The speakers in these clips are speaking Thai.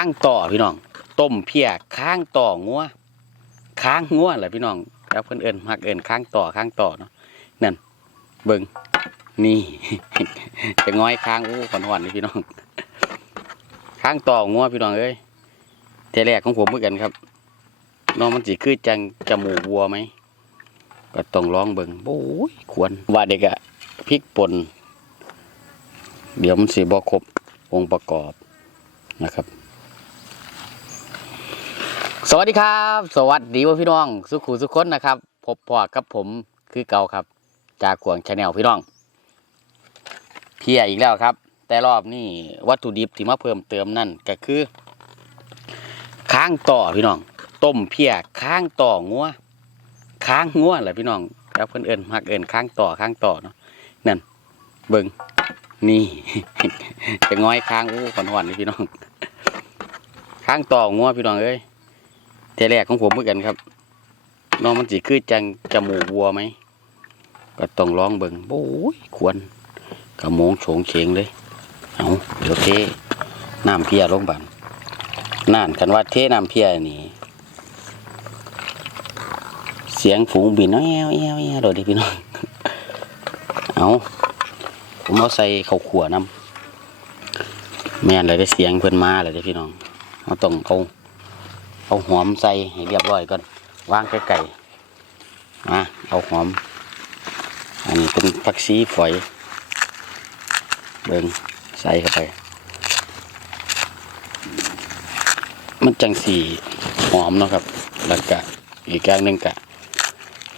ข้างต่อพี่น้อง ต้มเพียข้างต่องัวข้างงัวแหละพี่น้องแล้วเพิ่นเอิ้นมักเอิ้นข้างต่อข้างต่อเนาะนั่นเบิ่งนี่จะง้อยข้างอู้ขอนหอนนี่พี่น้องข้างต่องัวพี่น้องเอ้ยเทแรกของผมเหมือนกันครับน้องมันสิคือจังจมูกวัวไหมก็ต้องลองเบิ่งโอ้ยควรว่าเด็กอะพริกป่นเดี๋ยวมันสิบ่ครบองค์ประกอบนะครับ สวัสดีครับ สวัสดีว่าพี่น้อง สุขุสุขคนนะครับ พบพอกับผมคือเก่าครับ จากขวงชาแนลพี่น้องเพียอีกแล้วครับ แต่รอบนี้วัตถุดิบที่มาเพิ่มเติมนั่นก็คือข้างต่อพี่น้อง ต้มเพียข้างต่องัวข้างงัวแหละพี่น้องแล้วเพิ่นเอิญมักเอิญข้างต่อข้างต่อเนาะนั่นเบิ่งนี่ จะง้อยข้างอู้ขอนหอนนี่พี่น้องข้างต่องัวพี่น้องเอ้ย เทแรกของผมเหมือนกันครับน้องมันสิคือจังจมูกวัวไหมก็ต้องลองเบิงโอ้ยควรกระมงโฉงเฉงเลยเอาเดี๋ยวเทน้ำเพียลงบันน่านกันว่าเทน้ำเพียนี่เสียงฝูงบินเอ้วเอ้วเอ้วโดดดิพี่น้องเอาผมเอาใส่ข้าวขัวน้ำแม่นเลยได้เสียงเพิ่อนมาเลยเด้พี่น้องเราต้องเอา เอาหอมใส่ให้เรียบร้อยก่อนวางไก่ๆมาเอาหอม อันนี้เป็นผักชีฝอย เบิ่งใส่เข้าไป มันจังสีหอมเนาะครับ แล้วก็อีกอย่างหนึ่งกะ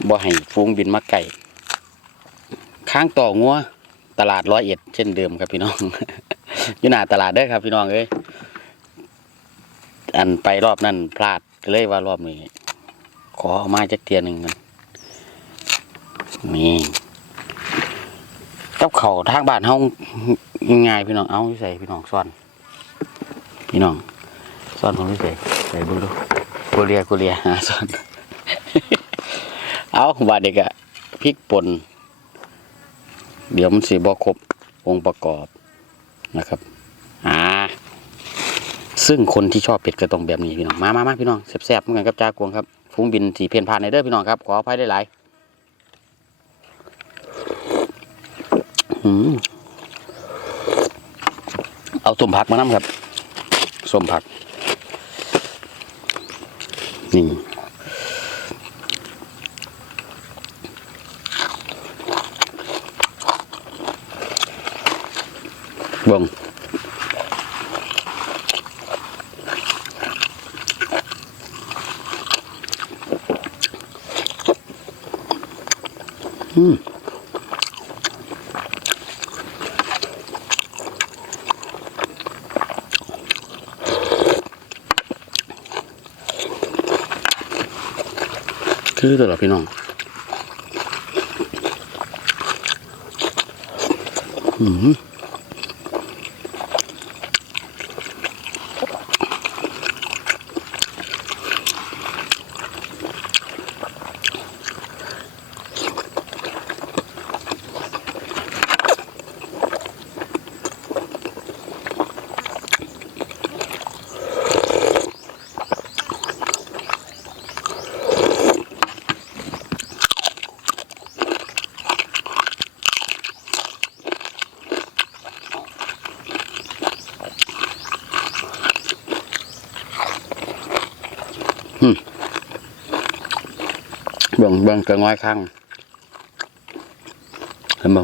บ่ให้ฟูงบินมาไก่ข้างต่องัวตลาดร้อยเอ็ดเช่นเดิมครับพี่น้อง อยู่หน้าตลาดเด้อครับพี่น้องเอ้ย อันไปรอบนั้นพลาดเลยว่ารอบนี้ ขอเอามาจักเทียหนึ่งกันนี่กับเขาทางบ้านเฮาง่ายพี่น้องเอาอยู่ใส่พี่น้องซ่อน พี่น้องซ่อนผมอยู่ใส่ใส่บุดูกูเลียกูเลียหาซ่อน เอาว่าเด็กอะพริกป่นเดี๋ยวมันสิบ่ครบองค์ประกอบนะครับ ซึ่งคนที่ชอบเป็ดก็ต้องแบบนี้พี่น้องมามามาพี่น้องแซ่บๆเหมือนกันกับจากวงครับฟุ้งบินสีเพียนผ่านในเด้อพี่น้องครับขออภัยได้หลายอืมเอาส้มผักมาน้ำครับส้มผักนี่บ่ง คือตลอดพี่น้อง อืม เบิ่งเบิ่งกระง้อยข้างเห็นบ่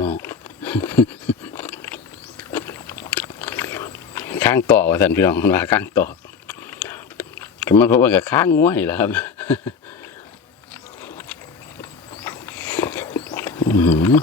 ข้างต่อว่าสันพี่น้องมันว่าข้างต่อก็มันพบว่ากับข้างง่วนี่แหละครับอืม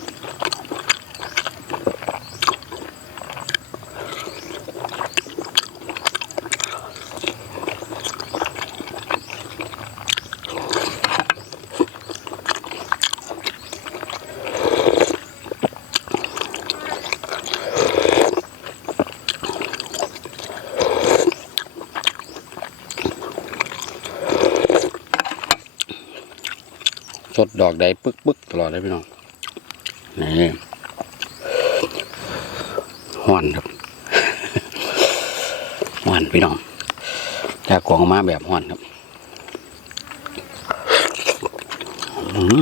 สดดอกใดปึ๊กปึ๊กตลอดเลยพี่น้องนี่ห่อนครับห่อนพี่น้องจากกล่องมาแบบห่อนครับอืม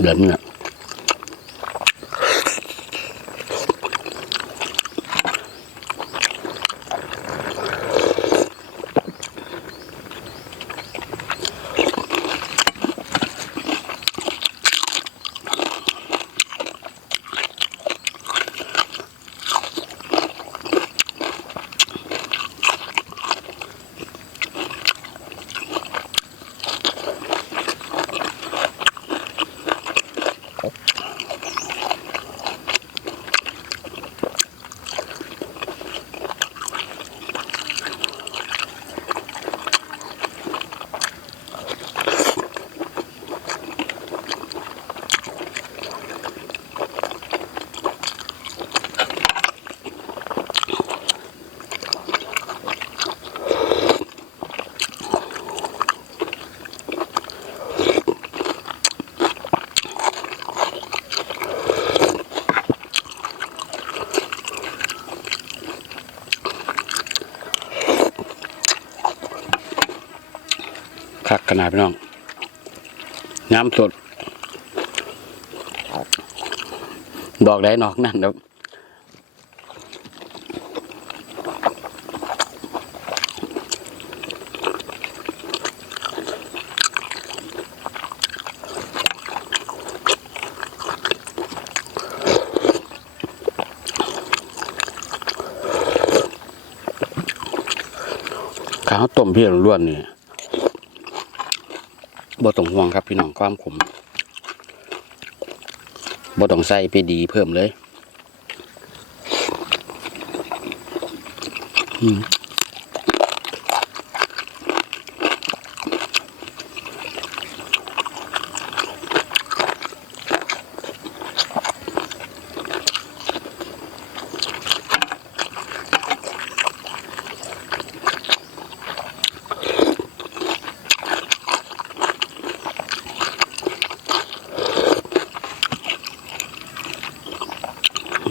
เดือดเนี่ย คักขนาดพี่น้องน้ำสด ดอกได้นอกนั่นครับข้าวต้มเพี้ยล้วนนี่ บ่ต้องห่วงครับพี่น้องความขมบ่ต้องใส่ไปดีเพิ่มเลย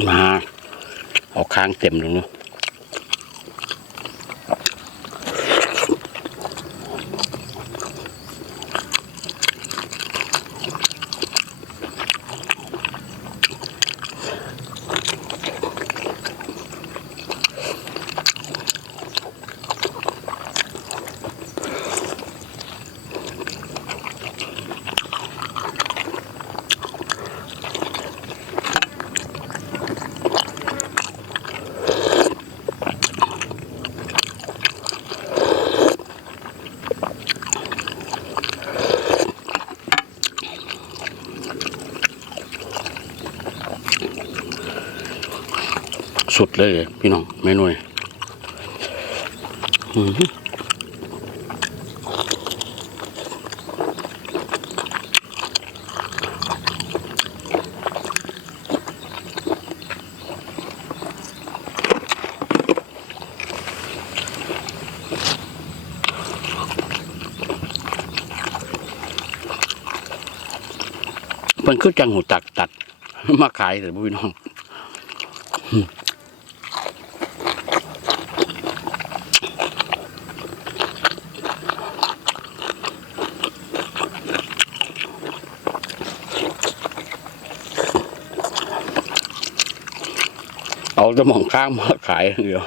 มาเอาค้างเต็มเลยเนาะ สุดเลย พี่น้องเมนูนี้มันคือจังหูตักตัด มาขายแต่พี่น้อง เอาจะมองข้างมาขายอย่างเดียว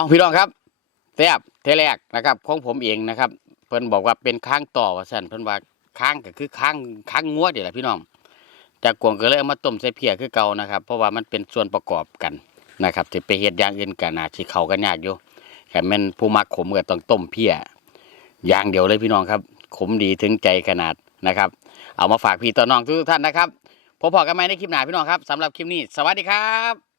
เอาพี่น้องครับแซบเทแรกนะครับของผมเองนะครับ เพิ่นบอกว่าเป็นข้างต่อว่าซั่นเพิ่นว่าข้างก็คือข้างข้างงัวนี่แหละพี่น้องจากกวงก็เลยเอามาต้มใส่เพียคือเก่านะครับ เพราะว่ามันเป็นส่วนประกอบกันนะครับที่ไปเฮ็ดอย่างอื่นกันน่าสิเขากันยากอยู่แค่แม่นผู้มักขมก็ต้องต้มเพียอย่างเดียวเลยพี่น้องครับ ขมดีถึงใจขนาดนะครับ เอามาฝากพี่ต่อน้องทุกท่านนะครับพบพอกันใหม่ในคลิปหน้าพี่น้องครับสำหรับคลิปนี้ สวัสดีครับ